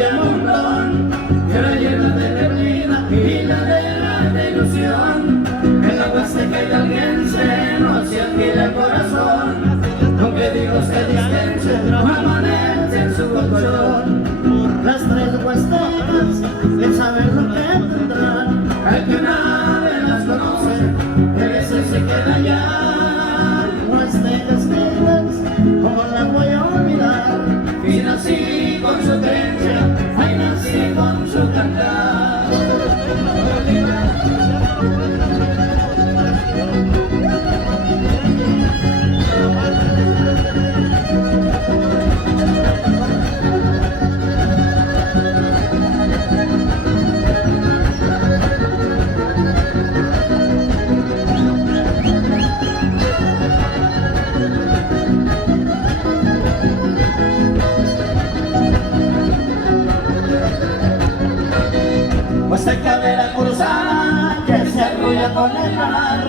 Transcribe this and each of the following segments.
de un montón, que la llena de neblina y la de ilusión. En la Huasteca y alguien no se adquiere el corazón, aunque Dios se dispense, no amanece en su colchón. Las tres huastecas, él sabe lo que tendrán, el que nadie las conoce, ese se queda allá. Huastecas negras, ¿cómo las voy a olvidar? Y nací con su creencia, ay, nací con su cantar. Huasteca veracruzana que se arrulla con el mar,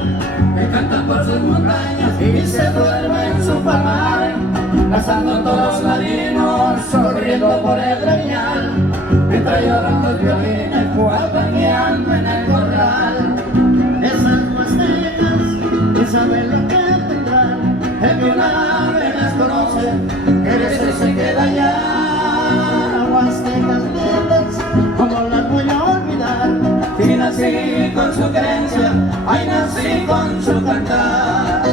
que canta por sus montañas y se duerme en su palmar, cazando toros ladinos, sonriendo por el breñal, mientras lloran los violines, guapaneando en el corral. Esas huastecas que saben lo que tendrán, el que una vez las conoce, que ese se queda allá. Huastecas negras, como las voy a olvidar? Y nací con su creencia, ay, nací con su cantar.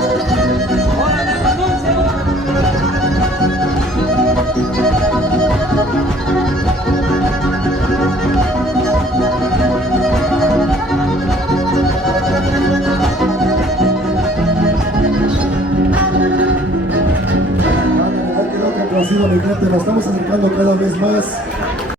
Creo que ha sido mi gente, nos estamos acercando cada vez más